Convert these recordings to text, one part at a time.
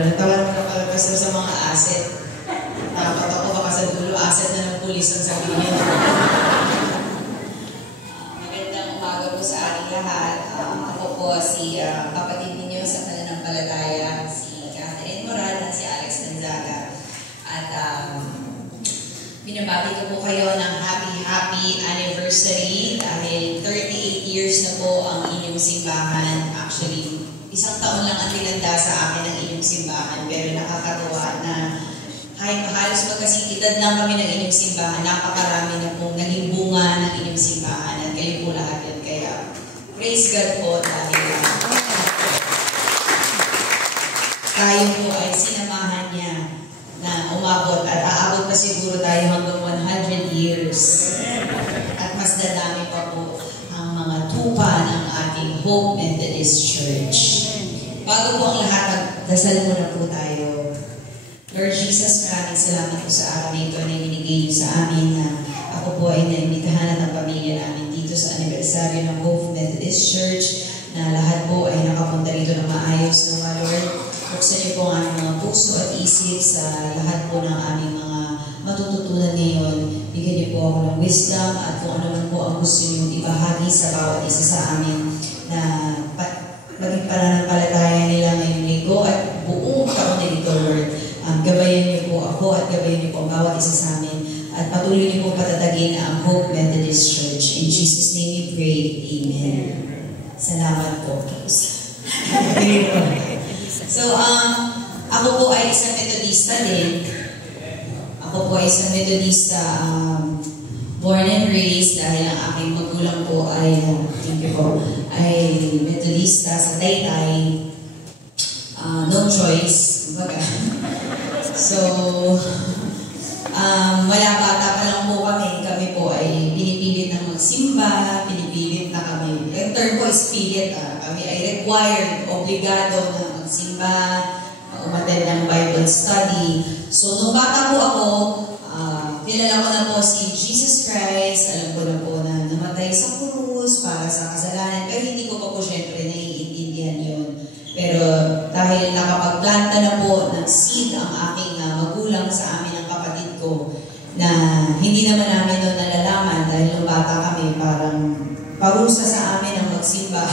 Natawa naman ako pastor sa mga asset. Dapat ako baka sa dulo, asset na ng pulis ang sabihin. Magandang umaga po sa ating lahat. Ako po si kapatid ninyo sa pananampalataya, si Catherine Moral at si Alex Gonzaga. At binabati ko po kayo ng happy anniversary dahil 38 years na po ang inyong simbahan. Actually, isang taon lang ang tinanda sa akin ng inyong simbahan, pero nakakatuwa na kahit halos magkasikitad lang kami ng inyong simbahan, napakarami na pong naging bunga ng inyong simbahan at kayo po lahat yan. Kaya praise God po dahil tayo po ay sinamahan niya na umabot at aabot pa siguro tayo hanggang 100 years. At mas dadami pa po ang mga tupa ng ating Hope Methodist Church. Bago po ang lahat, magdasal muna po tayo. Lord Jesus, maraming salamat po sa araw na ito na ibinigay niyo sa amin na ako po ay naimbitahan ng pamilya namin dito sa anibersaryo ng Hope Methodist Church na lahat po ay nakapunta rito ng maayos ng Lord. Buksan niyo po ang aming mga puso at isip sa lahat po ng aming mga matututunan ngayon. Bigyan niyo po ako ng wisdom at kung ano man po ang gusto niyo ibahagi sa bawat isa sa amin na maging pananampalataya nila ngayong linggo at buong taon na ito, Lord. Gabayan niyo po ako at gabayan niyo po ang bawat isa sa amin at patuloy niyo po patatagin ang Hope Methodist Church. In Jesus' name we pray. Amen. Salamat po. So, ako po ay isang Methodista din. Ako po ay isang Methodista born and raised dahil ang aking magulang po ay, ay Methodista sa Taytay. No choice. So, wala bata pa lang po kami po ay pinipilit na magsimba, pinipilit na kami. Yung term po is pilit. Kami ay required, obligado na magsimba, umattend ng Bible study. So, nung bata po ako, kilala ko na po si Jesus Christ. Alam ko na po na namatay sa krus para sa kasalanan. Pero hindi ko pa po syempre naiintindihan yun. Pero dahil nakapagplanta na po ng seed ang aking magulang sa amin ng kapatid ko na hindi naman namin doon nalalaman dahil nung bata kami parang parusa sa amin ang magsimba.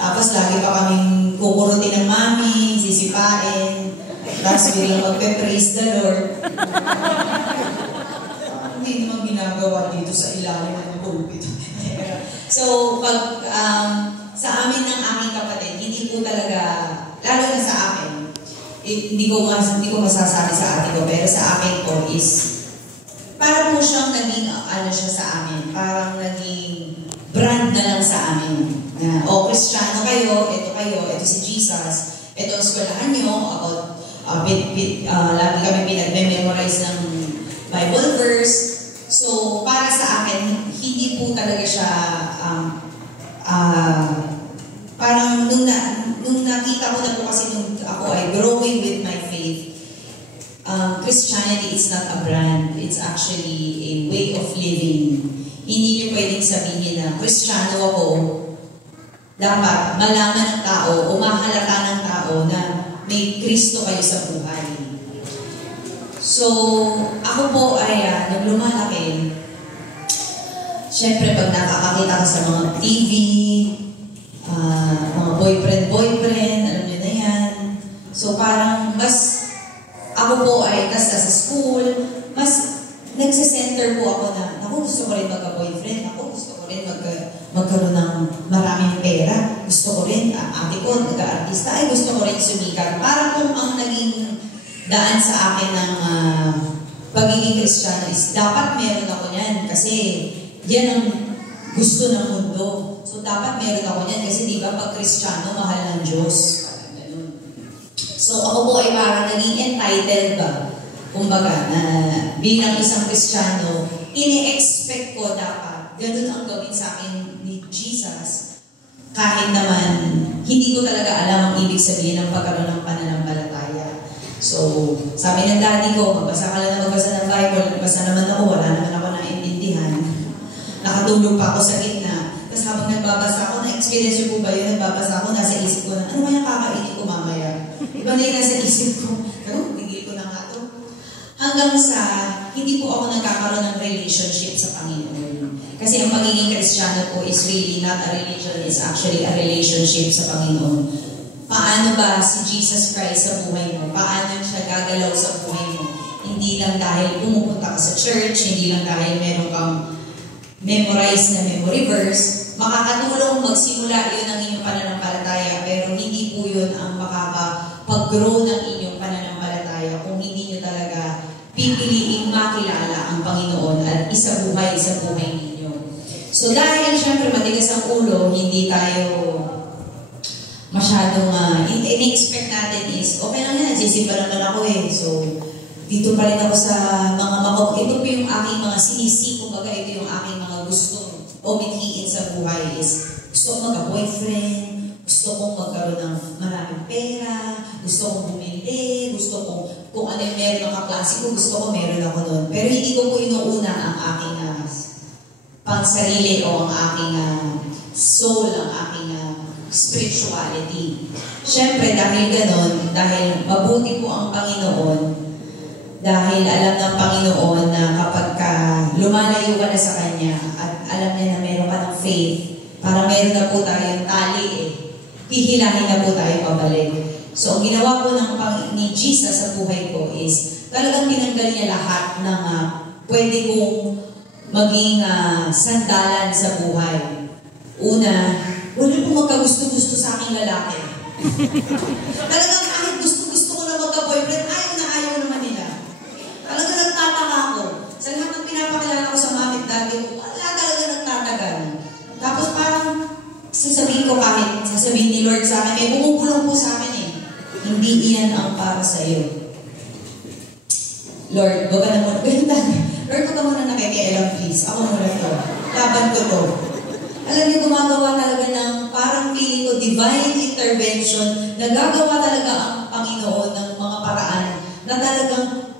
Tapos lagi pa kaming kukurutin ng mami, sisipain, tapos bilang magpe-praise the Lord. Hindi naman ginagawa dito sa ilalim ng pulpit. So, pag sa amin ng aking kapatid, hindi po talaga, lalo na sa akin, hindi ko masasabi sa ate ko, pero sa akin po is, para po siyang naging, siya sa amin, parang naging brand na lang sa amin. Kristyano kayo, ito si Jesus, ito ang eskwelahan nyo, lagi kami pinag-memorize ng Bible verse. So, para sa akin, hindi po talaga siya, parang nung nakita ko na po kasi nung ako ay growing with my faith, Christianity is not a brand, it's actually a way of living. Hindi niyo pwedeng sabihin na Kristiyano ako, dapat malaman ng tao o mahalata ng tao na may Kristo kayo sa buhay. So, ako po ay nung lumalaki, syempre pag nakakakita ka sa mga TV, mga boyfriend, alam niyo na yan. So parang mas, ako po ay nasa sa school, mas nagsisenter po ako na, gusto ko rin magka-boyfriend, gusto ko rin magkaroon ng maraming pera, gusto ko rin, ate ko, nag-aartista, ay gusto ko rin sumikat. Parang kung ang naging daan sa akin ng pagiging Kristiyano is dapat meron ako niyan kasi yan ang gusto ng mundo. So, dapat meron ako niyan kasi di ba pag Kristiyano, mahal ng Diyos. So, ako po ay parang naging entitled ba? Kumbaga, na bilang isang Kristiyano, ini-expect ko dapat ganun ang gawin sa akin ni Jesus. Kahit naman, hindi ko talaga alam ang ibig sabihin ng pagkaroon ng pananampalataya. So, sabi ng daddy ko, magbasa ka lang na magbasa ng Bible, magbasa naman ako, wala naman ako naiintindihan. Nakatulog pa ako sa gitna. Tapos habang nagbabasa ako, na-experience ko po ba yun? Nagbabasa ako, nasa isip ko na, ano ba yung kakainin ko mamaya? Iba na yung nasa isip ko. Pero, tigil ko na nga to. Hanggang sa, hindi po ako nagkakaroon ng relationship sa Panginoon. Kasi ang pagiging Kristiyano po is really not a religion, it's actually a relationship sa Panginoon. Paano ba si Jesus Christ sa buhay mo? Paano siya gagalaw sa buhay mo? Hindi lang dahil pumupunta ka sa church, hindi lang dahil meron kang memorize na memory verse, makakatulong magsimula yun ang inyong pananampalataya, pero hindi po yun ang makakapag-grow ng inyong pananampalataya kung hindi nyo talaga pipiliing makilala ang Panginoon at isabuhay sa buhay ninyo. So dahil syempre matigas ang ulo, hindi tayo masyadong in-expect natin is, okay lang yan, nagsisipa naman ako eh. So, dito pa rin ako sa mga ito po yung aking mga sinisi, kumbaga ito yung aking mga gusto o mithiin sa buhay is, gusto kong magka-boyfriend, gusto kong magkaroon ng maraming pera, gusto kong bumili, gusto kong, kung ano yung meron ng kaklase ko, gusto ko meron ako nun. Pero hindi ko po inuuna ang aking pangsarili o ang aking soul, ang aking spirituality. Siyempre, dahil ganon, dahil mabuti po ang Panginoon, dahil alam ng Panginoon na kapag lumalayo ka na sa Kanya at alam niya na meron ka ng faith, para meron na po tayong tali hihilahin na po tayo pabalik. So, ang ginawa po ni Jesus sa buhay ko is talagang tinanggal niya lahat ng pwede kong maging sandalan sa buhay. Una, wala pong magkagusto-gusto sa aking lalaki. Talagang kahit gusto ko na magka-boyfriend, ayaw naman nila. Talagang nagtataka ako. Sa lahat ng pinapakilala ko sa mamit dati, wala talaga nagtatagal. Tapos parang sasabihin ko kahit, sasabihin ni Lord sa akin, may bumubulong po sa akin eh. Hindi iyan ang para sa iyo. Lord, wag ka na muna. Lord, wag ka muna nakikialam please. Ako muna ito. Laban ko to. Alam niyo, gumagawa talaga ng parang feeling ko divine intervention, nagagawa talaga ang Panginoon ng mga paraan na talagang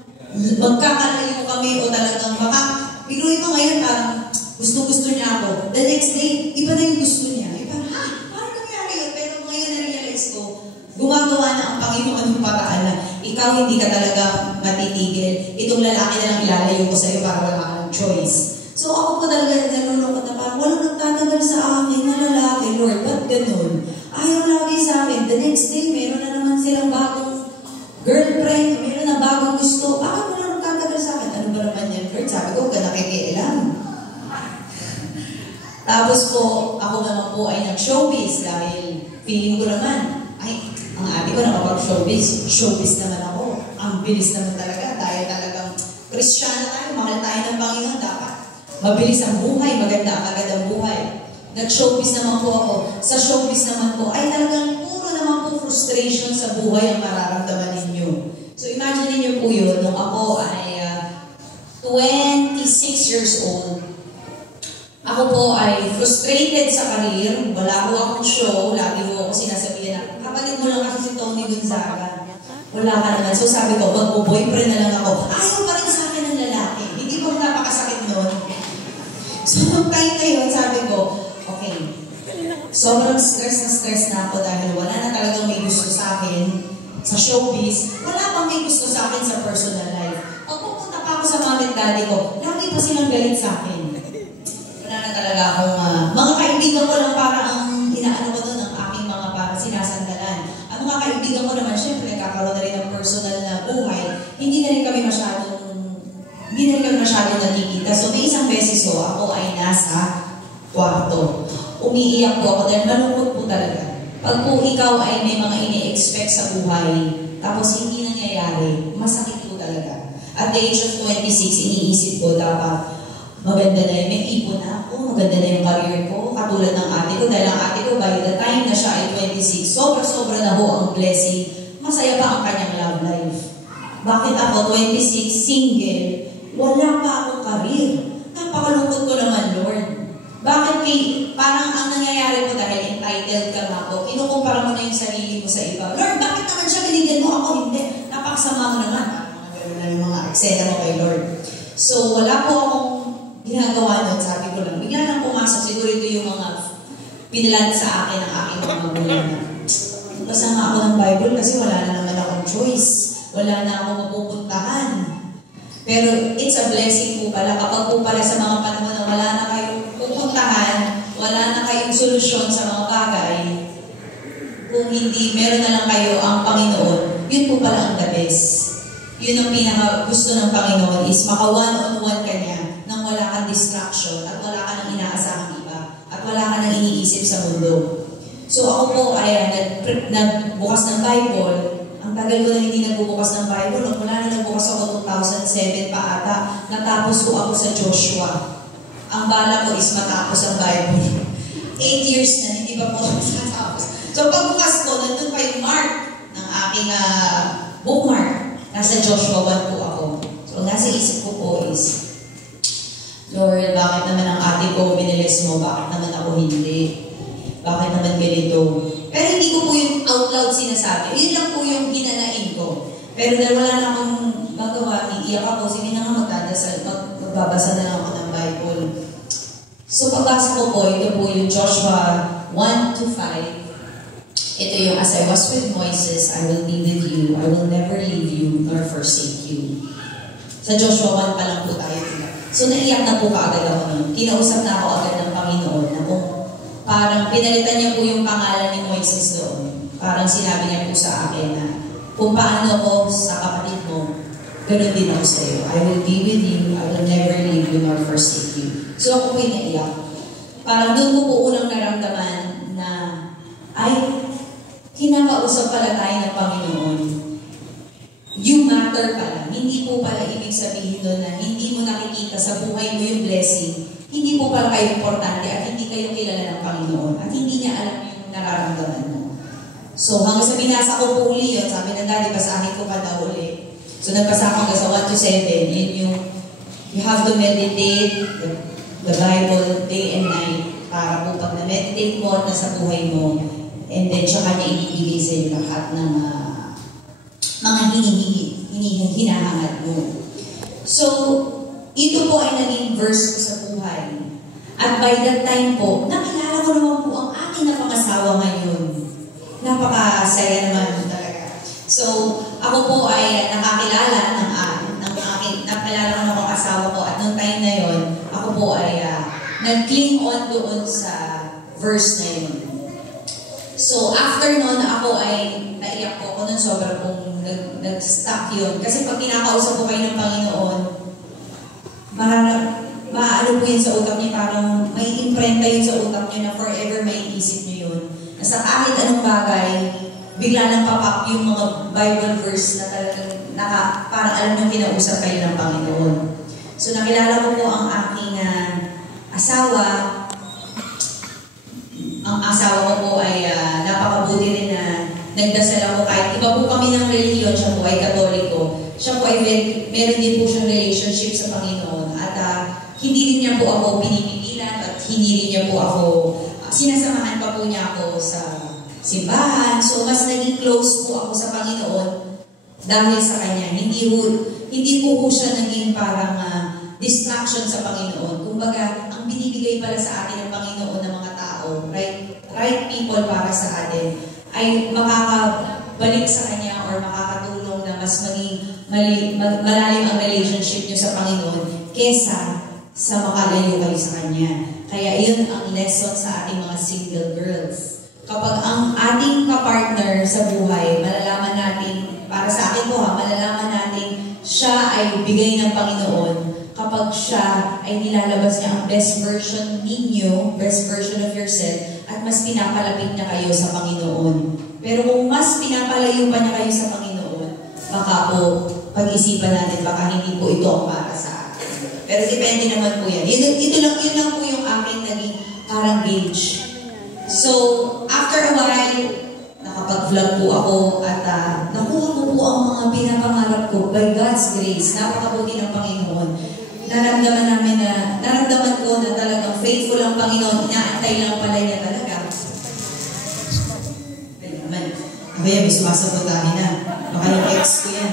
magkakalayo kami o talagang pinuwi mo ngayon parang gusto-gusto niya ako. The next day, iba na yung gusto niya. Parang, parang nangyari yun? Pero ngayon na-realize ko, gumagawa na ang Panginoon ng paraan na ikaw hindi ka talaga matitigil. Itong lalaki na lang ilalayo ko sa'yo para wala ka ng choice. So ako po talaga nalulungkot na parang walang nagtatagal sa akin na lalaki, Lord, ba't ganun? Ayaw lagi sa akin. The next day, meron na naman silang bagong girlfriend, meron na bagong gusto. Bakit wala nagtatagal sa akin? Ano ba naman yan, Lord? Sabi ko, huwag ka nakikialam. Tapos po, ako naman po ay nag-showbiz dahil feeling ko naman, ang ate ko nakapag-showbiz. Showbiz naman ako. Ang bilis naman talaga. Dahil talagang Kristiyana tayo, mahal tayo ng Panginoon, dapat mabilis ang buhay, maganda ang buhay. Nag-showbiz naman po ako. Sa showbiz naman po, ay talagang puro naman po frustration sa buhay ang mararamdaman ninyo. So imagine niyo po yun, nung ako ay 26 years old, ako po ay frustrated sa career, wala po akong show, lagi mo ako sinasabihin na, kapatid mo lang kasi si Tony Gonzaga, wala ka naman. So sabi ko, mag-boyfriend na lang ako. Ayaw pa rin sa akin ng lalaki. Hindi ko napakasakit nun. So nung time na yun, sabi ko, okay, sobrang stress na ako dahil wala na talagang may gusto sa akin sa showbiz, wala pang may gusto sa akin sa personal life. Pag pupunta pa ako sa mom and daddy ko, lagi pa silang galit sa akin. Wala na talaga akong, mga kaibigan ko lang para ang inaano ko doon, ang aking mga para sinasandalan. Ang mga kaibigan ko naman, syempre, nagkakaroon na rin ng personal na buhay, hindi na rin kami masyadong nakikita. So, may isang beses ako ay nasa kwarto. Umiiyak po ako dahil malungkot po talaga. Pag po ikaw ay may mga ini-expect sa buhay, tapos hindi nangyayari, masakit po talaga. At the age of 26, iniisip ko dapat maganda na yun. May ipon na ako, maganda na yung career ko, katulad ng ate ko. Dahil ang ate ko, by the time na siya ay 26, sobra-sobra na ho ang blessing. Masaya pa ang kanyang love life. Bakit ako, 26, single, wala pa akong career? Napakalungkot ko naman, Lord. Bakit parang ang nangyayari ko dahil entitled ka nga po, kinukumpara mo na yung sarili mo sa iba. Lord, bakit naman siya binigyan mo ako? Hindi. Napakasama mo naman. Gano'n na yung mga eksena mo kay Lord. So, wala po akong ginagawa nun, sabi ko lang. Bigla nang pumasok, siguro ito yung mga pinalan sa akin ng aking mga magulang na. Basta nga ako ng Bible kasi wala na naman choice. Wala na akong mapupuntahan. Pero it's a blessing po pala kapag po pala sa mga panahon na wala na kayong pupuntahan, wala na kayong solusyon sa mga bagay, kung hindi meron na lang kayo ang Panginoon, yun po pala ang the best. Yun ang pinaka gusto ng Panginoon is maka one-on-one ka niya nang wala kang distraction at wala ka nang inaasahang iba at wala ka nang iniisip sa mundo. So ako po ay nagbukas ng Bible. Ang tagal ko na hindi nagbubukas ng Bible. Mula na nagbukas ako 2007 pa ata, natapos ko ako sa Joshua. Ang bala ko is matapos ang Bible. 8 years na, hindi pa po natapos. So pagbukas ko, nandun pa yung mark ng aking bookmark. Nasa Joshua 1 po ako. So nasa isip ko po is, Lord, bakit naman ang ate ko binilis mo? Bakit naman ako hindi? Bakit naman ganito? Pero hindi ko po yung out loud sinasabi. Yun lang po yung hinanain ko. Pero dahil wala na akong magawa, iiyak ako, sige na nga magdadasal, magbabasa na lang ako ng Bible. So pagbasa ko po, ito po yung Joshua 1-5. Ito yung, as I was with Moises, I will be with you. I will never leave you nor forsake you. Sa Joshua 1 pa lang po tayo. So naiyak na po kaagad ako nun. Kinausap na ako agad ng Panginoon na kung parang pinalitan niya po yung pangalan ni Moises doon. Parang sinabi niya po sa akin na kung paano ako sa kapatid mo, ganoon din ako sa iyo. I will be with you. I will never leave you nor forsake you. So ako po yung naiyak. Parang doon ko po unang naramdaman na ay, kinakausap pala tayo ng Panginoon. You matter pala. Hindi po pala ibig sabihin doon na hindi mo nakikita sa buhay mo yung blessing. Hindi po pala kayo importante at hindi kayo kilala ng Panginoon at hindi niya alam yung nararamdaman mo. So hanggang sa binasa ko po uli yun, sabi ng daddy, basahin ko pa daw uli. So nagbasa ko sa 1-7, yun yung you have to meditate the Bible day and night para po pag na-meditate mo na sa buhay mo, and then tsaka niya ibibigay sa iyo lahat ng mga hinahangad mo. So, ito po ay naging verse ko sa buhay. At by that time po, nakilala ko naman po ang aking napangasawa ngayon. Napakasaya naman talaga. So, ako po ay nakakilala ng aking, nakilala ko ng mga asawa ko at nung time na yon, ako po ay nag-cling on doon sa verse na yun. So, after nun, ako ay naiyak po ako nun sobrang kung nag-stuck yun. Kasi pag kinakausap ko kayo ng Panginoon, maano po yun sa utak niyo, parang may imprenta yun sa utak niyo na forever may isip niyo yun. Na sa kahit anong bagay, bigla nang papap yung mga Bible verse na talagang parang alam nyo kinausap kayo ng Panginoon. So nakilala ko po ang aking asawa. Ang asawa ko po ay napakabuti rin na nagdasal ako kahit iba po kami ng reliyon, siya po ay Katoliko. Siya po ay meron din po siyang relationship sa Panginoon at hindi rin niya po ako pinipigilan at hindi rin niya po ako sinasamahan pa po niya ako sa simbahan. So mas naging close po ako sa Panginoon dahil sa Kanya. Hindi po siya naging parang distraction sa Panginoon. Kumbaga, ang binibigay pala sa atin ng Panginoon ng mga tao, right people para sa atin, ay makakabalik sa Kanya or makakatulong na mas maging malalim ang relationship niyo sa Panginoon kesa sa makalayo kayo sa Kanya. Kaya yun ang lesson sa ating mga single girls. Kapag ang ating kapartner sa buhay, malalaman natin, para sa akin po malalaman natin, siya ay bigay ng Panginoon kapag siya ay nilalabas niya ang best version ninyo, best version of yourself, at mas pinapalapit niya kayo sa Panginoon. Pero kung mas pinapalayo pa niya kayo sa Panginoon, baka po pag-isipan natin, baka hindi po ito ang para sa atin. Pero depende naman po yan. Yun lang po yung aking naging parang gauge. So, after a while, nakapag-vlog po ako at nakuha ko po ang mga pinapangarap ko by God's grace. Napakabuti ng Panginoon. Naramdaman ko na talagang faithful ang Panginoon. Inaantay lang pala niya talaga. Pero naman, may sumasabotahin na. Baka yung ex ko yan.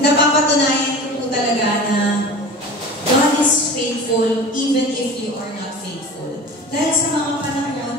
Napapatunayan ko po talaga na God is faithful even if you are not faithful. Dahil sa mga panahon,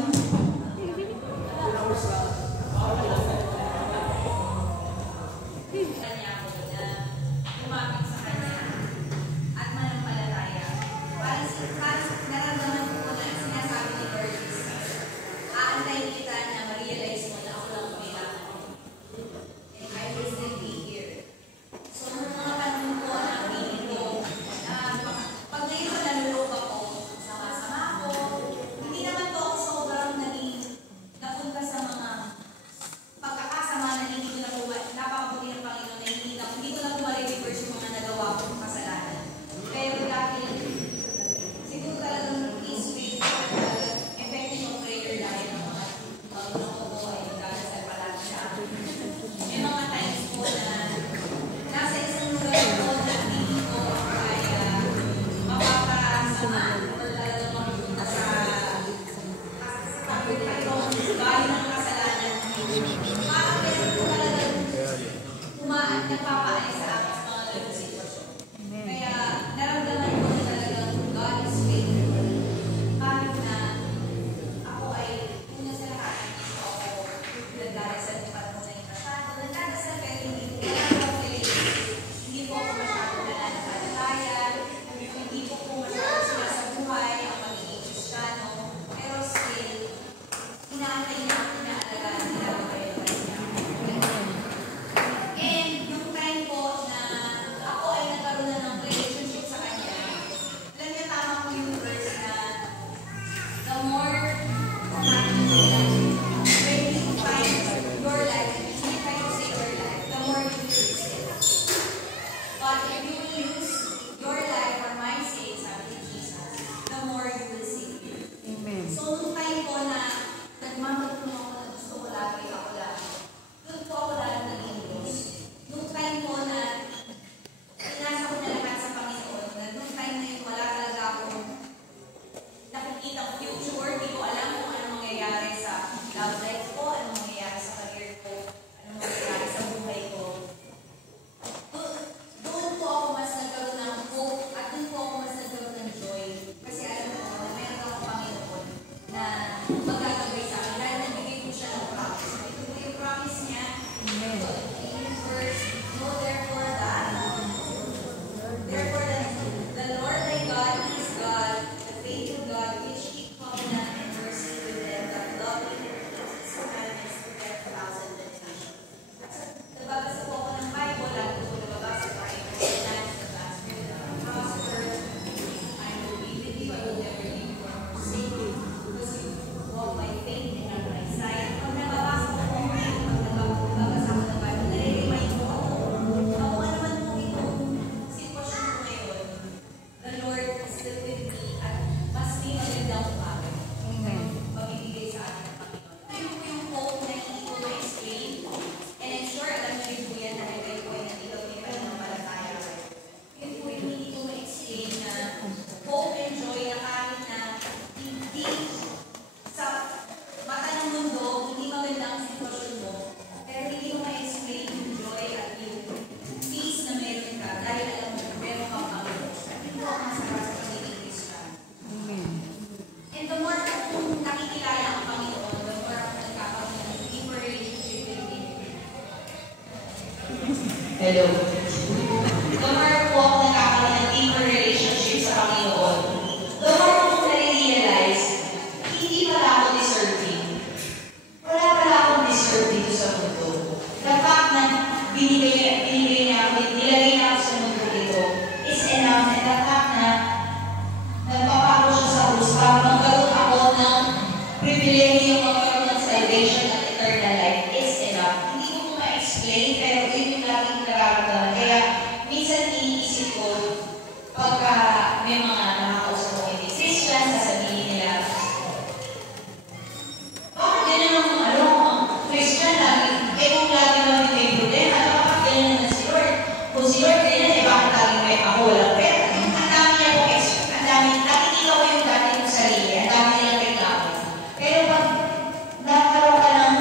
Hello. The more po ako nakakaroon ng deeper relationship sa Panginoon, the more po nare-realize, hindi pala ako deserving. Wala pala akong deserve dito sa mundo. The fact na binigay niya ako, nilagay niya ako sa mundo ito, is enough. And the fact na nagpapako siya sa krus para magkaroon ako ng privilege magkaroon ng salvation at eternal life, is enough. Hindi ko po ma-explain, pero yun yung laging nararamdaman. Kaya minsan iniisip ko, pagka may mga nakakausap ko hindi Christian, sasabihin nila, bakit ganyan ang Christian lagi? Kung lagi naman may problema, bakit ganyan naman si Lord? Kung si Lord ganyan, bakit lagi may ako walang pera? Ang dami niya po, ang dami, nakikita ko yung dati kong sarili, ang dami nilang reklamo. Pero pag nagkaroon ka ng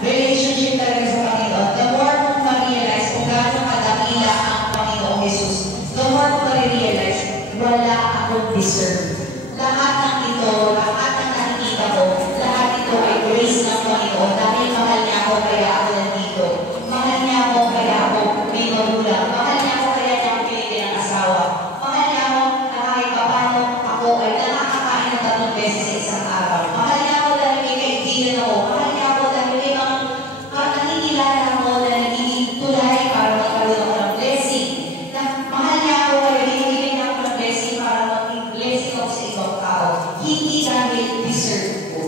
relationship talaga sa Panginoon, the more mong ma-realize kung gaano kadakila ang Panginoong Jesus, the more mong ma-realize, wala akong deserve. Lahat ng ito, lahat ng nakikita ko, lahat ito ay grace ng Panginoon. Dahil mahal niya ako, kaya ako nandito. Mahal niya ako, kaya ako may magulang. Mahal niya ako, kaya niya ako pinili ng asawa. Mahal niya ako, na kahit paano ako ay nakakakain ng 3 beses sa isang araw. Mahal niya ako dahil may kaibigan ako. Mahal niya ako dahil may mga nakikilala ako na nagiging tulay para magkaroon ako ng blessing. Mahal niya ako kaya binibigyan niya ako ng blessing para maging blessing ako sa ibang tao. Hindi dahil deserve ko.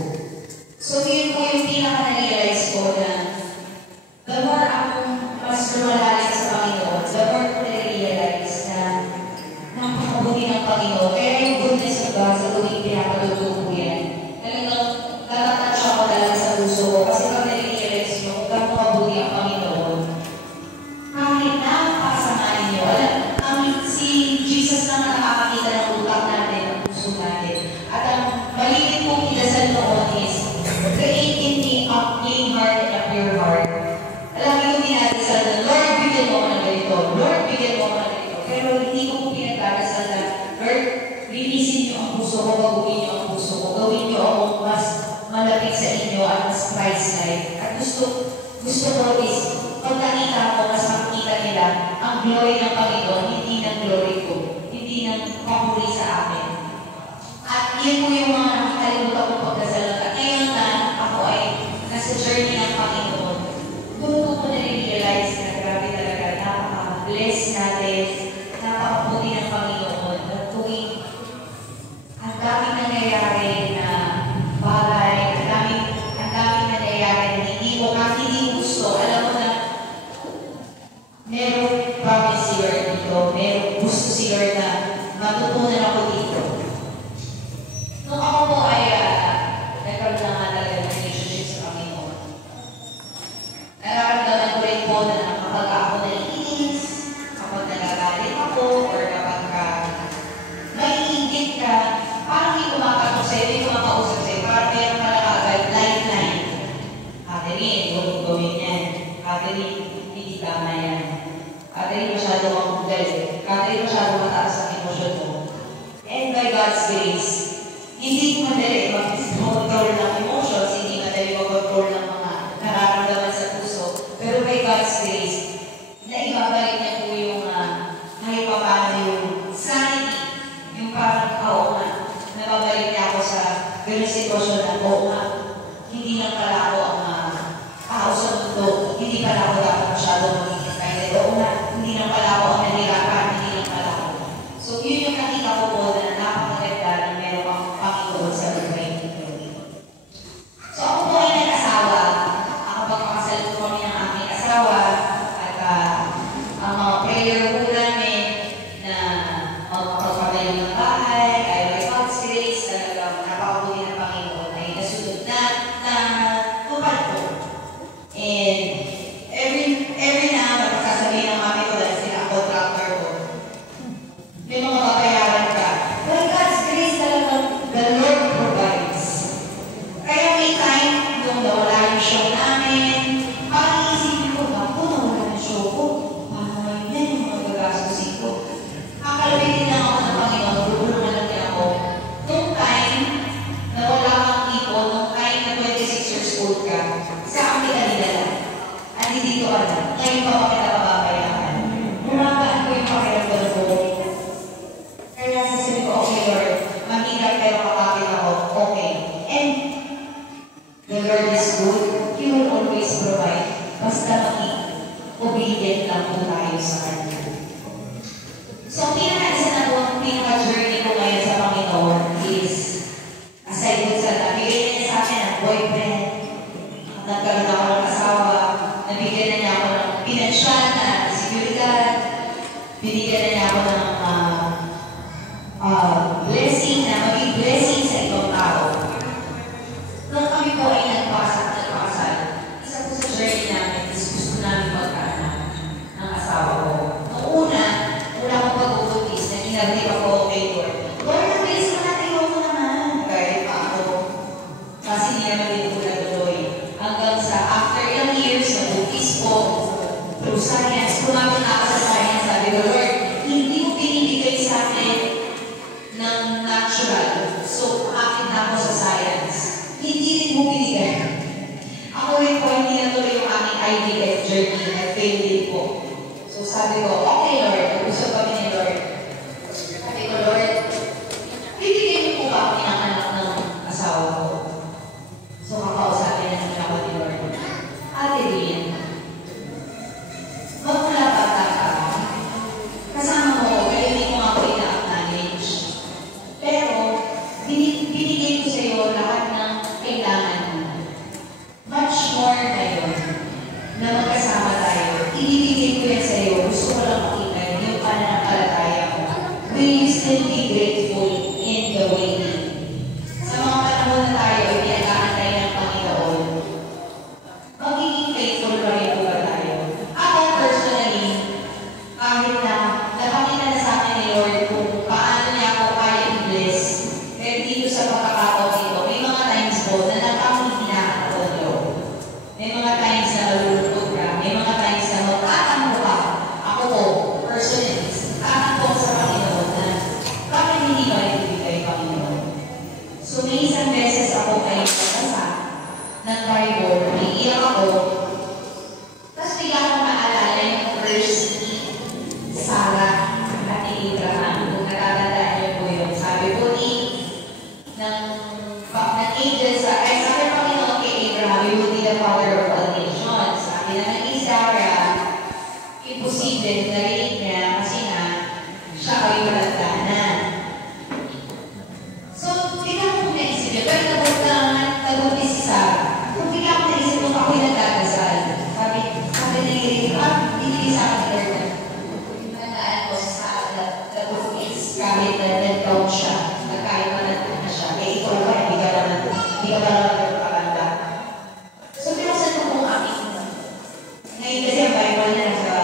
So yun po yung pinaka-realize ko na the more akong mas lumalalim sa Panginoon, the more ko na-realize na napakabuti ng Panginoon. Kaya yung goodness of God sa tuwing pinapatutuko yan. Talagang tatatouch ako talaga sa puso ko kasi pag na-realize nyo kung gano'ng kabuti ang Panginoon, kahit napakasamahin nyo, si Jesus na nakakakita ng utak natin, ng puso hindi ko po pinagdarasal na, Lord, linisin niyo ang puso ko, baguhin niyo ang puso ko, gawin niyo akong mas malapit sa inyo at mas Christ-like. At gusto ko is, pag nakita ko, mas makikita nila ang glory ng Panginoon, hindi ng glory ko, hindi ng papuri sa akin. At yun po yung mga nakikalimutan kong pagdasal. At ngayon na ako ay nasa journey ng Panginoon, doon ko na-realize na grabe talaga, napaka-bless natin, napaka-puti ng Panginoon. At tuwing ang daming nangyayari na bagay, ang daming nangyayari na hindi mo gusto. Alam mo na, merong promise si Lord dito, merong gusto si Lord na matutunan ako dito. Nung ako po ay nagkaroon na nga talaga ng relationship sa Panginoon, nararamdaman ko rin po na kapag ako naiinis, kapag nagagalit ako, or kapag maiingit ka, parang may kumakatok sa'yo, may kumakausap sa'yo, parang meron ka na agad, lifeline. Catherine, huwag mong gawin yan. Catherine, hindi tama yan. Catherine, masyado kang galit. Catherine, masyado mataas ang emosyon mo. And by God's grace, hindi madali mag-control ng emotions, hindi madali mag-control ng mga nararamdaman sa puso. Pero by God's grace, naibabalik niya po yung kahit pa paano yung sanity, yung parang, oo nga, nababalik niya ako sa ganung sitwasyon na, oo nga, hindi lang pala ako ang tao sa mundo, hindi pala ako dapat masyado magiging excited, oo nga, hindi lang pala ako ang nahirapan, hindi lang pala ako. So yun yung nakita ko po na napakaganda na meron ang Panginoon sa buhay nito. So ako po ay nag-asawa, nakapagpakasal po kami ng aking asawa, at ang mga prayer po namin na magpapatayo ng bahay, ay by God's grace, talagang napakabuti ng Panginoon ay nasunod na tupad po. And every now, magsasabihin ng mami ko dahil sila contractor ko, may mga babayaran ka. By God's grace talagang the Lord provides. Kaya may time nung nawala yung show namin, parang isipin ko, ako nawala yung show ko. Paano ngayon yan yung mga gagastusin ko? Kakalabitin lang ako ng Panginoon, tutulungan lang niya ako. Nung time, nawala kang ipon, nung time na 26 years old ka, saan kita nilala? Andi dito ka na, ngayon pa kita pababayaan. Bumagaan ko yung pakiramdam ko. Kaya sasabihin ko, okay Lord, mahirap pero makakit ako, okay. And the Lord is good, He will always provide. Basta maging obedient lang po tayo sa Kanya. So, pinaka-isa na po ang pinaka-journey ko ngayon sa Panginoon is, aside po sa nabigay niya sa akin ng boyfriend, nagkaroon ako ng asawa, nabigyan na niya ako ng pinansyal na seguridad, binigyan na niya ako ng blessing na maging blessing sa ibang tao. Nung kami po ay nagpakasal, isa po sa journey namin is gusto namin magkaanak ng asawa ko. Noong una kong pag-ubuntis, nag-inagdi ako kay Lord. Lord, nag-bilis mo natin ako naman. Kahit pa ako. Kasi hindi naman din ko natuloy. Hanggang sa after ilang years, nag-ubuntis ko through science. Kumapit na ako sa science. Sabi ko, Lord, hindi mo binibigay sa akin ng natural. So, akit na ako sa science. Hindi din mo binigay. Ako rin po, hindi natuloy yung aking IVF journey. Nag-fail din po. So, sabi ko, okay Lord, nag-usap kami ni Lord. Sabi ko, Lord, bibigyan niyo po ba ako ng anak ng asawa ko? So, kakausapin na nila ako ni Lord. Ate Lynn, magmula bata ka, kasama mo, kaya hindi ko nga po ina-acknowledge. Pero, binigay ko sa iyo lahat ng kailangan mo. Much more na yun, na magkasama tayo. Ibibigay ko yan sa iyo. Gusto ko lang makita yung pananampalataya mo. Will you still be grateful in the waiting? Sa mga panahon na tayo, pinag-aantay ng Panginoon, magiging faithful pa rin po ba tayo? Ako personally, kahit na napakita na sa akin ni Lord kung paano niya ako kaya i-bless, pero dito sa pagkakataon dito, may mga times po na napakahihinahan ako ng Lord. May mga times na malulutog ka, may mga times na magtatanong ka. Ako po, personally, tatanong nagsabi na nag-down siya, na kahit manatid na siya, eh ikaw ba, hindi ka naman nagpapaganda. So, pinuksan ko kung aking, ngayon kasi ang Bible na nasa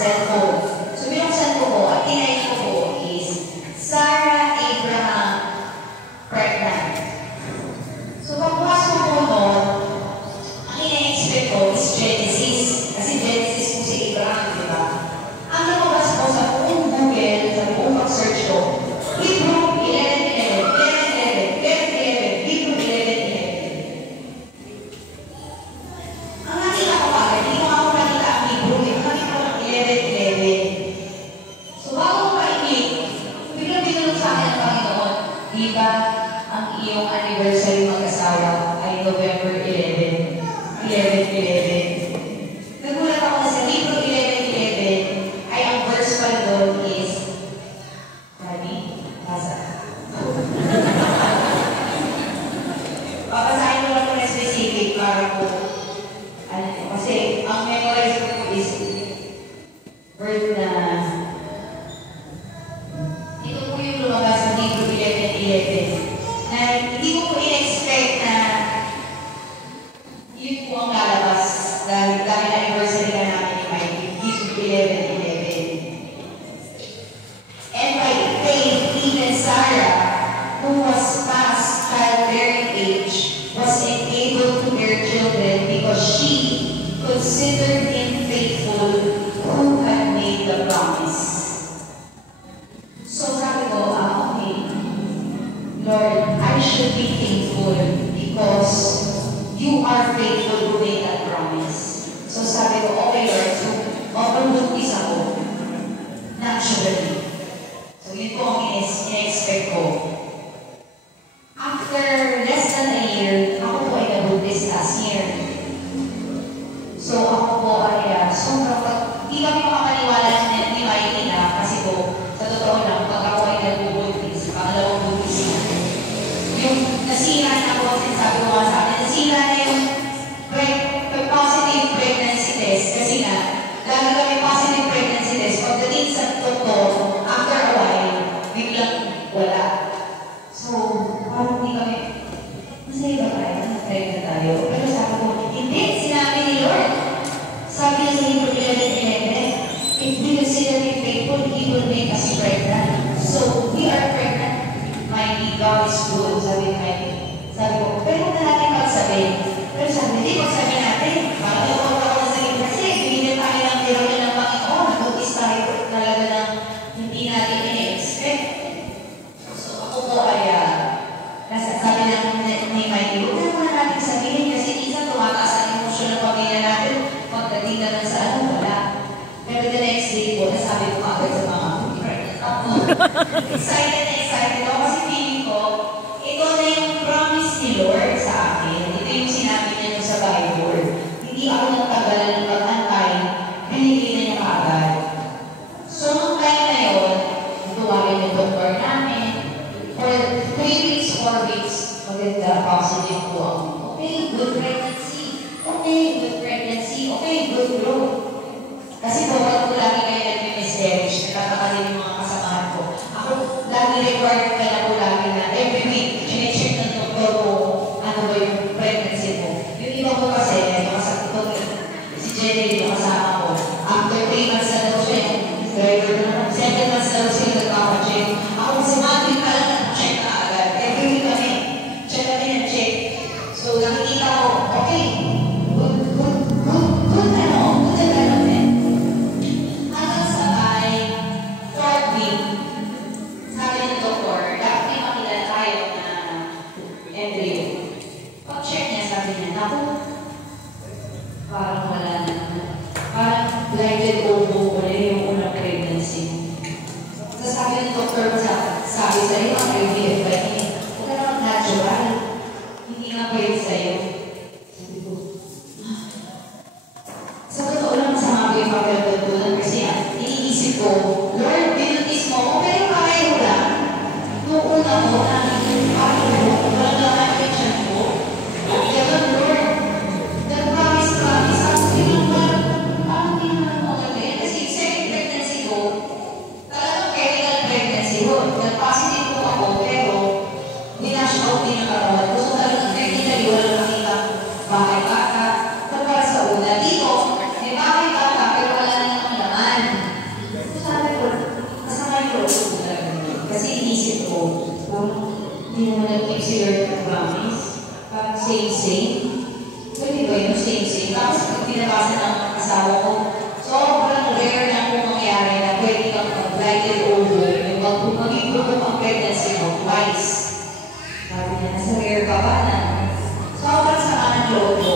cellphone. So, pinuksan ko po, at tinayin ko po is, Sarah Abraham pregnant. So, pagbukas ko po noon, ang ina-expect ko is Genesis. Kasi Genesis po si Abraham, di ba? Ang lumabas ko sa buong Google, sa buong pag-search ko, Hebrew 11:11, 11:11, 11:11, Hebrew 11:11. Ang nakita ko pa, hindi ko ako nakita ang Hebrew, nakita ko ng 11:11. So bago ko pa-i-click, biglang binulong sa akin ang Panginoon, di ba ang iyong anniversary mag-asawa ay November 11, 11:11. Nagulat ako na sa Hebrew 11:11 ay ang verse pa doon is papasahin mo lang po na specific para po kasi ang memorize ko po is word na ito po yung lumabas sa Hebrew 11:11 na hindi ko po in-expect na yun po ang lalabas dahil anniversary na namin ni Mike, Hebrew 11:11. And by faith, even Sarah, who was past childbearing age, was enabled to bear children because she considered him faithful who had made the promise. So sabi ko, okay, Lord, I should be faithful because you are faithful who made that promise. So sabi ko, okay Lord, so mapag-buntis ako. Naturally. So yun po ang in-expect ko. After less than a year, ako po ay nabuntis last year. So ako po ay sobrang, hindi kami makakaniwala ni Mikey na kasi po, sa totoo lang, pag ako ay nagbubuntis, pangalawang buntis na. Yung nasira na ako, sinasabi ko nga sa akin, nasira na yung positive pregnancy test kasi nga, lagi kami positive pregnancy test, pagdating sa doktor, after a while, biglang wala. So, parang hindi kami, masaya ba tayo? Pregnant tayo? Pero sabi ko, hindi, sinabi ni Lord. Sabi niya sa Hebrew 11:11, if we consider him faithful, he will make us pregnant. So, we are pregnant. Mighty God is good, sabi ni Mighty. Sabi ko, pero huwag na natin magsabi. Pero sabi, hindi, magsabi natin. Bakit yung huwag ako nasabi? Kasi, binigyan tayo ng tiramin ng Panginoon. Nag-is tayo talaga ng hindi natin in-expect. So, ako po ay, nasasabi lang ni Mighty, huwag na muna natin sabihin kasi minsan tumataas ang emosyon ng pamilya natin. Pagdating naman sa wala. Pero the next day po, nasabi ko agad sa mga pregnant ako. Excited na excited ako kasi feeling ko, ito na yung promise ni Lord sa akin. Ito yung sinabi niya sa Bible. Hindi ako nagtagalan ng pag-antay, binigay na niya kaagad. So, nung time na yun, tuwagin yung doktor namin. For 3 weeks, 4 weeks, maganda, positive po ako. Okay, good pregnancy. Okay, good pregnancy. Okay, good growth. Kasi bawal ko lagi kayo nag-miscarriage, nagkakakalin yung mga kasamahan ko. Ako, lagi required ka na po lagi na every week, chine-check ng doktor ko ano ba yung pregnancy mo. Yung iba ko kasi, si Jenny, yung kasama ko, after 3 months na daw siya, driver ko naman, 7 months na daw siya nagkaka-check. Ako kasi monthly ka lang na-check na agad. Every week kami, check kami na check. So, nakikita ko, okay, good development. Hanggang sa by 4th week, sabi ng doktor, dapat may makilala tayo na embryo. Pag-check niya, sabi niya, naku, parang wala na. Parang blinded ovo ko na yung unang pregnancy. So sabi ng doktor, sabi sa'yo, ang IVF ba niya? Huwag ka naman natural. Hindi nga pwede sa'yo. Sabi ko, sa totoo lang, masama ko yung pagkakalatunan kasi iniisip ko, Lord, binutis mo ako, pero kaya lang. Noong una ko, parang walang laman yung tiyan ko. Kaya Lord, nag-promise, tapos biglang parang hindi naman ako kasi second pregnancy ko, talagang chemical yun, nag-positive po ako, pero dinash out din ang katawan ko. So talagang technically, wala nakita bahay bata. Pero para sa una, dito, may bahay bata, pero wala na namang laman. So sabi ko, masama yung loob ko talaga. Kasi inisip ko, kung hindi naman nag-keep si Lord ng promise, parang same-same. Pwede ba yun, same-same? Tapos pag pinabasa ng asawa ko, so parang rare na kung mangyari na pwede kang mag-blighted over, yung mag-improve ang pregnancy mo twice. Sabi niya, nasa rare ka ba na? So parang sa kanang loob ko,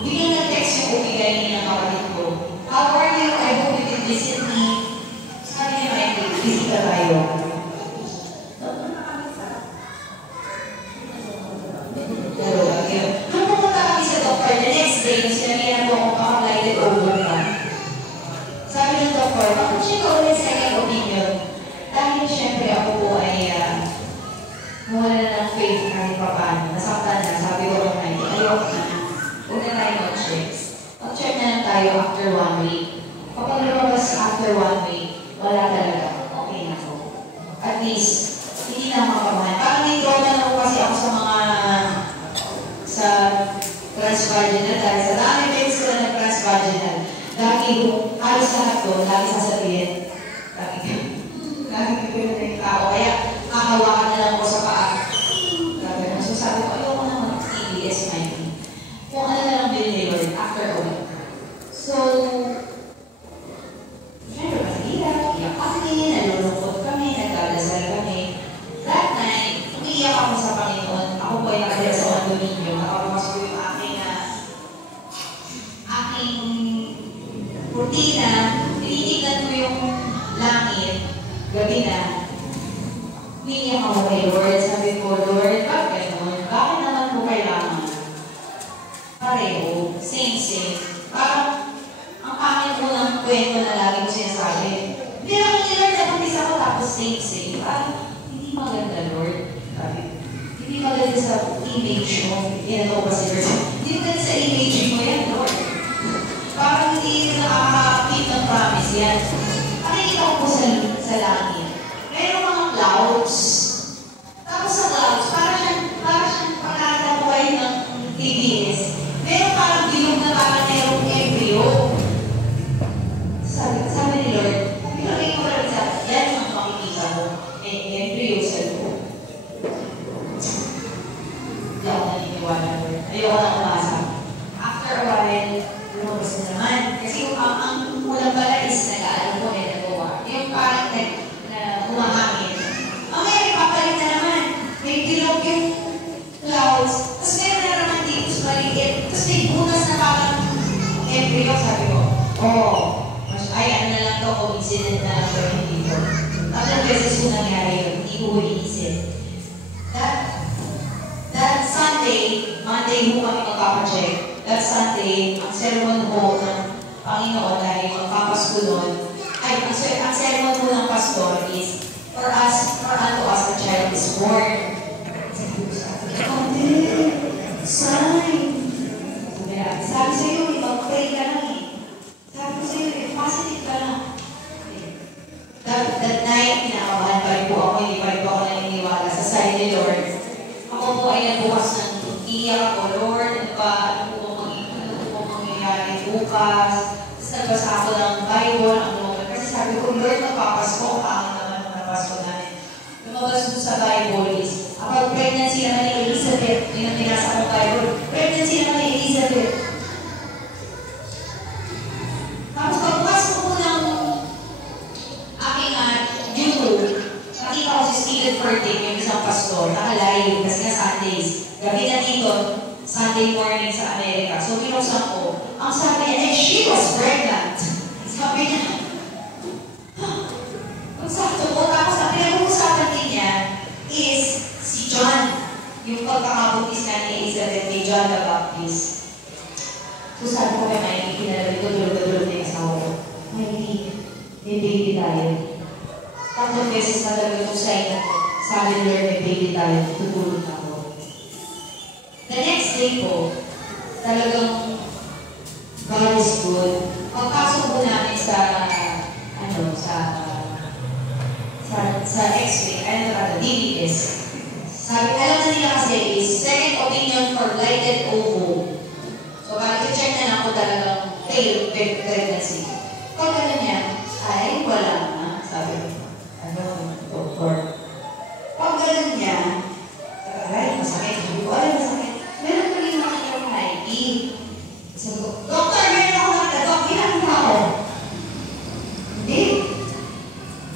biglang nag-text yung umigay niya ng kapatid ko. How are you? I hope you can visit me. Sabi niya, Michael, bisita tayo. Nung pumunta kami sa doctor, the next day, sinabihan ko kung baka-blighted over ka. Sabi ng doktor, bakit siya ka ulit second opinion? Dahil siyempre ako po ay mawala na ng faith kahit pa paano. Nasaktan na, sabi ko lang na, ayoko na. Huwag na tayo mag-check. Mag-check na lang tayo after 1 week. Kapag lumabas after 1 week, wala talaga. Okay na ako. At least, hindi na makamahan. Parang may trauma na ako kasi ako sa mga sa transvaginal. Dahil sa dami beses ko na nag-transvaginal. Lagi ko, halos lahat ko, lagi sasabihin. Lagi ko yun na yung tao. Kaya, kakawakan na lang ako sa paa. So sabi ko, ayoko na mag-TBS minding. Kung ano na lang bilhin ni Lord after a week. So, syempre mahirap, iyak kami, nalulungkot kami, nagdadasal kami. That night, umiiyak ako sa Panginoon. Ako po ay nakadala sa condominium. Nakapamas ko yung aking rutina. Tinitignan ko yung langit, gabi na. Umiiyak ako kay Lord. Sabi ko, Lord, bakit ganun? Bakit naman po kailangan? Pareho, same. Parang, ang pangit mo ng kwento na lagi ko sinasabi. Hindi naman ni Lord, nabuntis ako tapos same. Parang, hindi maganda, Lord. Sabi, hindi maganda sa image mo. Yan ako ba si Lord? Hindi maganda sa image mo yan, Lord. Parang hindi nakaka-keep ng promise yan. Pakikita ko po sa langit. Merong mga clouds. Tapos sa clouds, parang siyang pakakita ko kayo ng TBS. Meron parang bilog na parang merong embryo. Sabi ni Lord, pinagay ko lang sa yan ang makikita ko. Embryo sa loob. Hindi ako naniniwala, Lord. Ayoko na umasa. After a while, lumabas na naman. Kasi ang ulang pala is nag-aalam ko na nagawa. Yung parang humahangin. Mamaya, may papalit na naman. May bilog yung clouds. Tapos meron na naman dito sa maliit. Tapos may bunas na parang embryo. Sabi ko, ano na lang to, coincident na lang ko dito. Tatlong beses ko nangyari yun. Hindi ko iisip. That Sunday, Monday mo kami magpapacheck. That Sunday, ang sermon ko ng Panginoon dahil magpapasko doon, ang sermon ko ng pastor is, for unto us a child is born. Sign. Sabi sa'yo, mag-pray ka lang eh. Sabi ko sa'yo, positive ka lang. That night, pinakabahan pa rin po ako, hindi pa rin po ako naniniwala sa side ni Lord. Ako po ay nagbukas ng iyak ako, Lord, ano po mangyayari bukas. Tapos nagbasa ako ng Bible, ang moment. Kasi sabi ko, Lord, magpapasko, ang naman ng napasko namin. Lumabas ko sa Bible is, about pregnancy naman ni Elizabeth, yun ang pinasa kong Bible, pregnancy naman ni Elizabeth. Tapos pagbukas ko po ng aking YouTube, nakita ko si Stephen Furtick, yung isang pastor, nakalive, kasi nga Sundays. Gabi na dito, Sunday morning sa Amerika. So, pinuksan ko. Ang sabi niya, and she was pregnant. Sabi niya, ang sakto ko. Tapos, ang pinag-uusapan din niya is si John. Yung pagkakabuntis na ni Elizabeth kay John the Baptist. So, sabi ko kay Mikey, kinalabi ko, dulog-dulog na yung asawa ko. Mikey, may baby tayo. Tatlong beses na talaga itong sign na sabi ni Lord, may baby tayo. Tutulog na ako. The next day po, talagang God is good. Pagpasok po namin sa sa X-ray, DBS. Sabi, alam na nila kasi is second opinion for blighted ovo. So, bakit i-check na lang kung talagang failed pregnancy. Pag ano niya, ay, wala na. Sabi, doktor. Pag gano'n niya, ay, masakit. Sabi ko, ay, masakit. Meron ko rin makikita ng HIV. Sabi ko, doktor, meron ako nakita. Dok, ilan mo ako? Hindi.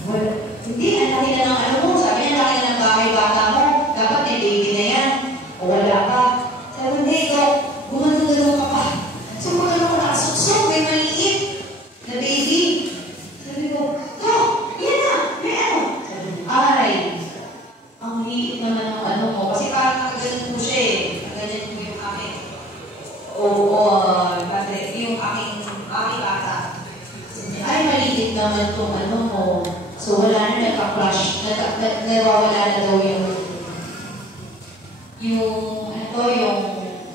Well, hindi, ang laki na ng ano mo. Sabi niya, laki na ng bahay bata mo. Dapat may baby na yan. O wala pa. Sabi, hindi, Dok. Gumano ka pa. So, kung ano ko nakasuksok, may maliit na baby. Sabi ko, Dok, yan na, may ano. Sabi, ay, ang liit naman ng ano mo. Kasi parang nakagalan po siya eh. Nakagalan po yung aking, yung aking bata. Ay, maliit naman itong ano mo. So, wala na nagka-crush. Nawawala na daw yung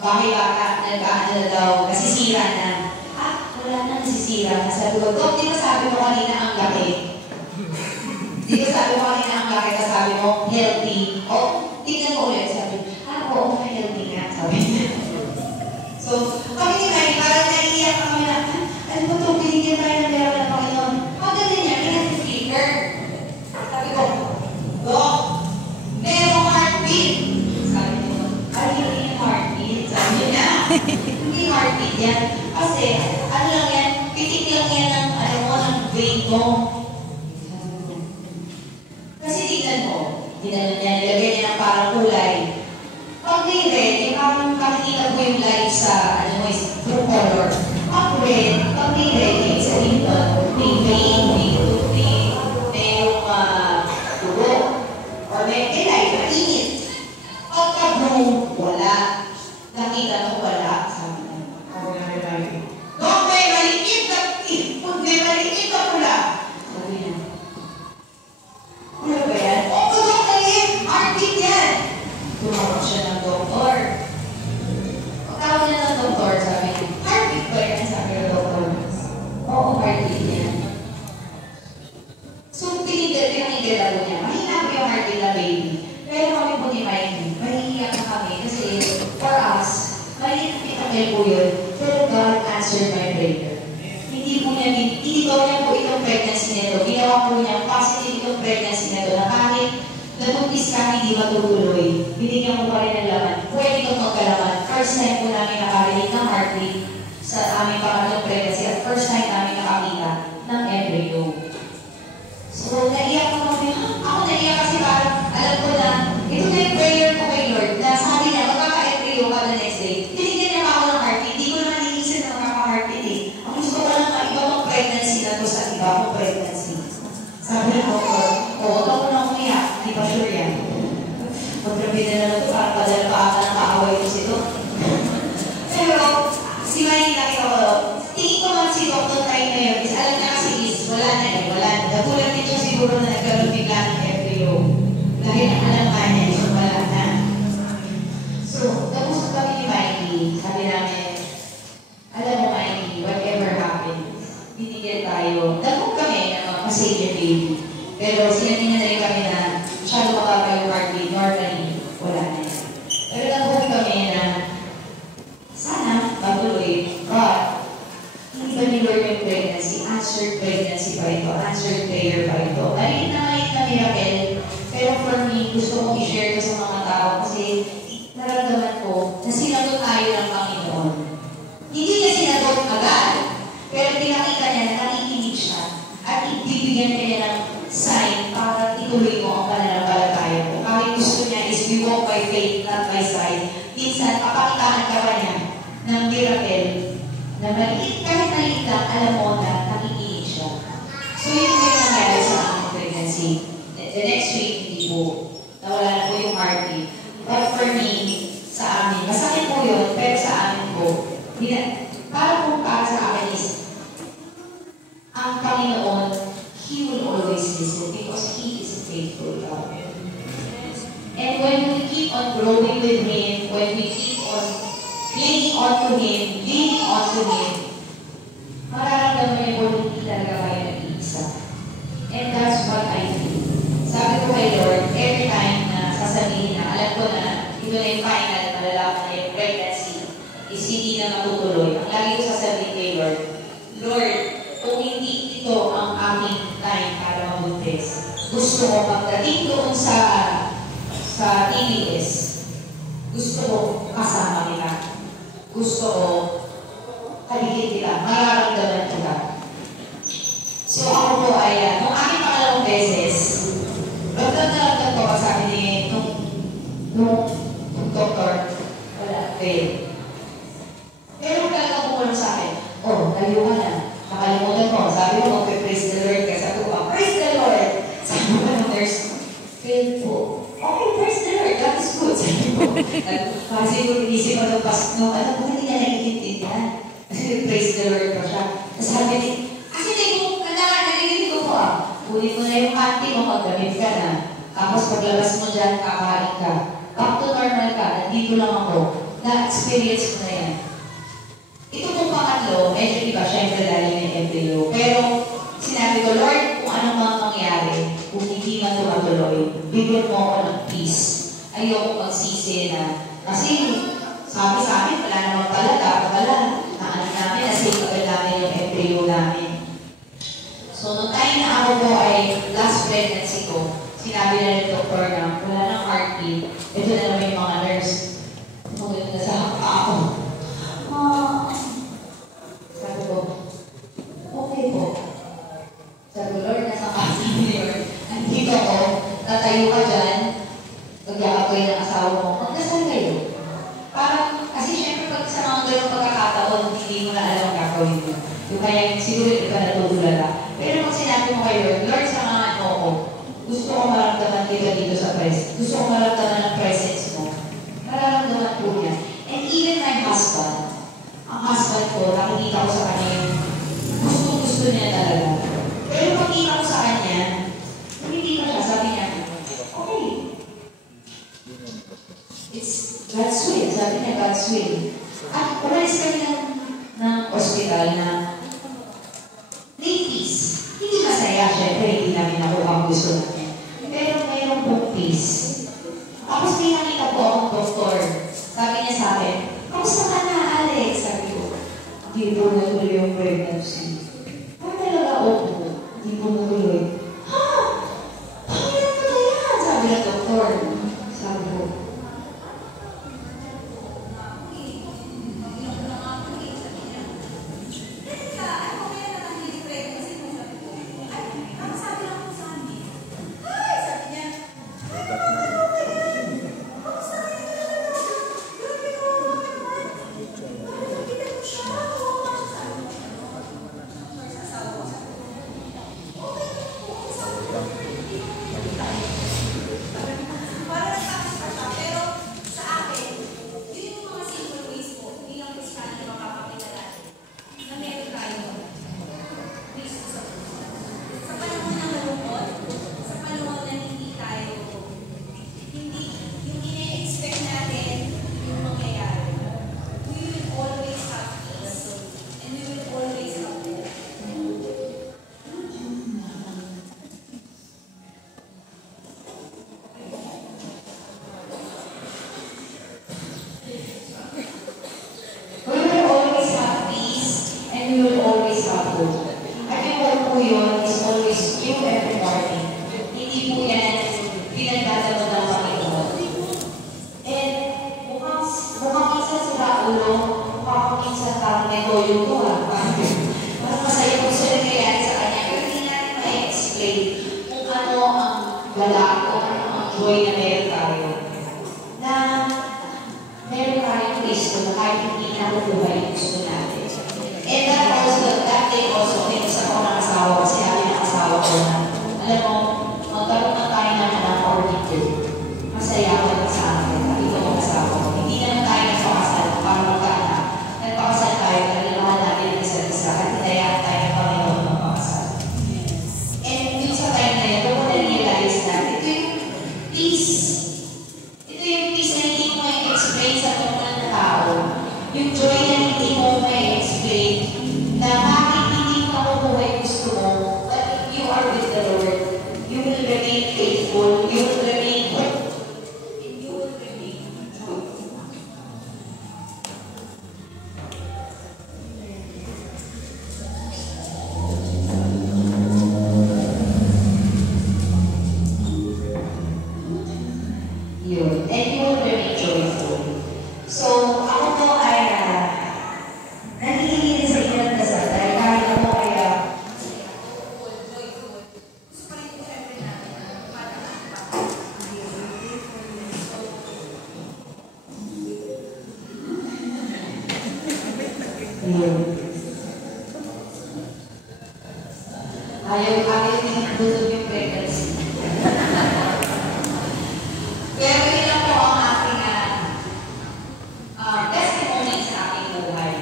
bahay bata, nagka-ano na daw, nasisira na. Wala na nasisira. Sabi ko, Dok, di ba sabi mo kanina ang laki? Di ba sabi mo kanina ang laki, kasi sabi mo, healthy. O, tignan mo ulit. Sabi, oo, healthy nga. Sabi niya. So, kami ni Mike, parang naiiyak kami na, ano ba ito, binigyan tayo ng pera ng Panginoon. Pagdating niya, pinag-flicker. Sabi ko, Dok, merong heartbeat. Sabi niya, ay, hindi yung heartbeat. Sabi niya, hindi heartbeat yan. Kasi, ano lang yan, pitik lang yan ng, ng vein mo. Kasi tignan mo, ginano niya, nilagay niya ng parang kulay. Pag may red, yung parang makikita mo yung light sa, true color. Pag red, pag may red, yung sa dito, may vein, may tubig, may yung tubo, or may light, mainit. Pagka blue, wala. Nakita mo, wala. Sabi niya, Dok, may maliit na pula. Sabi niya, ano ba yan? Oo, Dok, maliit. Heartbeat yan. Tumawag siya ng doktor. Pagtawag niya ng doktor, sabi niya, heartbeat ba yan? Sabi ng doktor. Oo, heartbeat yan. So, pinigil ako niya. Mahina ko yung heartbeat na baby. Pero kami po ni Mikey, mahihiyak na kami kasi for us, maliit po yun. Pero God answered my prayer. Hindi daw niya po itong pregnancy nito. Ginawa po niya positive itong pregnancy nito na kahit nabuntis ka, hindi matutuloy. Binigyan ko pa rin ng laman. Pwede itong magkalaman. First time po namin nakarinig ng heartbeat sa aming pangatlong pregnancy at first time namin nakakita ng embryo. So, naiyak ko kami. Ako naiyak kasi parang alam ko na ito na yung prayer ko kay Lord na sabi niya, magkaka-embryo ka the next day. Binigyan niya pa ako ng heartbeat. Hindi ko naman iisip na magkaka-heartbeat eh. Ang gusto ko lang iba mong pregnancy na to sa iba mong pregnancy. Sabi ng doktor, huwag ako na umiyak. Hindi pa sure yan. Magkrabi na naman ito, parang padala pa ata ng kaaway ko sito. Pero, si Manny nakita ko, tingin ko man si Dr. Time na yun, is alam niya kasi is, wala na eh, wala na. Nagulat din siya siguro na nagkaroon bigla ng embryo. Dahil ang alam ka niya, so wala na. So, nag-usap kami ni Mikey, sabi namin, alam mo Mikey, whatever happens, binigyan tayo. Nagpog kami ng mga Savior baby. Pero sinatingnan na rin kami na masyado makaka yung heartbeat, normally, wala na yan. Pero nagpog kami na sana, patuloy, but hindi ba ni Lord yung pregnancy? Answered pregnancy pa ito, answered prayer pa ito. Maliit na miracle, pero for me, gusto kong i-share ko sa mga tao kasi nararamdaman ko na sinagot tayo ng Panginoon. Hindi niya sinagot agad, pero pinakita niya na nakikinig siya at ibibigyan niya ng sign para ituloy mo ang pananampalataya mo. Kahit gusto niya is we walk by faith, not by sight. Minsan, papakitaan ka pa niya ng miracle na maliit, kahit maliit lang, alam mo na nakikinig siya. So, yun yung nangyari sa aking pregnancy. The next week, hindi po. Nawala na po yung heartbeat. But for me, sa amin, masakit po yun, pero sa amin po, para sa akin is, ang Panginoon, He will always listen because He is a faithful God. And when we keep on growing with Him, when we keep on clinging onto Him, leaning onto Him, mararamdaman niyo po hindi talaga kayo nag-iisa. And that's what I feel. Sabi Mercedes. Gusto ko pagdating doon sa TVS, gusto ko kasama nila. Gusto ko kaligid nila, mararamdaman nila. So ako po ay, nung aking pangalawang beses, ramdam ko sabi ni nung doktor, wala, fail. Pero talaga kumulong sa akin, oh, layo ka na. Nakalimutan mo, sabi mo, praise the Lord ka. Sabi ko, praise the Lord. Sabi ko, nurse, fail po. Okay, praise the Lord, that is good. Sabi ko, kasi ko inisip ko nung no, alam ko, hindi na naiintindihan. Kasi praise the Lord pa siya. Tapos sabi ni, kasi narinig ko po kunin mo na yung panty mo, magdamit ka na. Tapos paglabas mo dyan, kakain ka. Back to normal ka, nandito lang ako. Na-experience mo na yan. Ito pong pangatlo, medyo iba, syempre dahil may embryo. Pero sinabi ko, Lord, kung anong mga mangyari, kung hindi man tumatuloy, bigyan mo ako ng peace. Ayoko magsisi na. Kasi sabi sa amin, wala naman pala, naanin namin, nasa ipagod namin yung embryo namin. So, nung time na ako po ay last pregnancy ko, sinabi na ng doktor na wala nang heartbeat. Ito na naman yung mga nurse. Tumunod na sa hapa ako. Sabi ko, okay po. Sabi ko, Lord, nasa kasi ni Lord. Andito ako, tatayo ka dyan, magyakap kayo ng asawa mo, magdasal kayo. Parang, kasi syempre pag sa mga ganong pagkakataon, hindi mo na alam gagawin mo. Yung kaya siguro hindi ka natutulala. Pero pag sinabi mo kay Lord, Lord, sa mga ano ko, gusto ko maramdaman kita dito sa presence. Gusto ko maramdaman ang presence mo. Mararamdaman po niya. And even my husband, ang husband ko, nakikita ko sa kanya yung gusto niya talaga. Pero pagkita ko sa kanya, hindi pa siya, sabi niya, okay. It's God's will. Sabi niya, God's will. At umalis kami ng hospital na peace. Hindi masaya, syempre, hindi namin nakuha ang gusto namin. Pero mayroon pong peace. Tapos may nakita po akong doktor. Sabi niya sa akin, kamusta ka na, Alex? Sabi ko, hindi po natuloy yung pregnancy. Parang talaga, hindi po natuloy. Ha? Pangilan mo na yan? Sabi ng doktor. Sabi ko, Ayun. Ayaw din busog yung pregnancy. Pero yun lang po ang aking testimony sa aking buhay.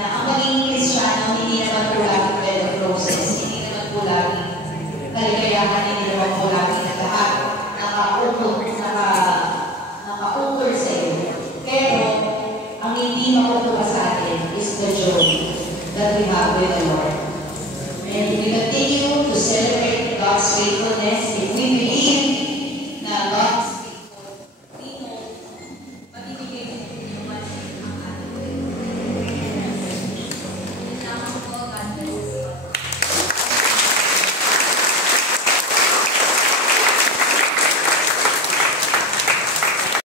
Na ang maging Kristiyano, hindi naman po laging bed of roses, hindi naman po laging kaligayahan, hindi naman po laging na lahat naka-ukol sa iyo. Pero, ang hindi makukuha sa atin is the joy that we have with the Lord. And we continue to celebrate God's faithfulness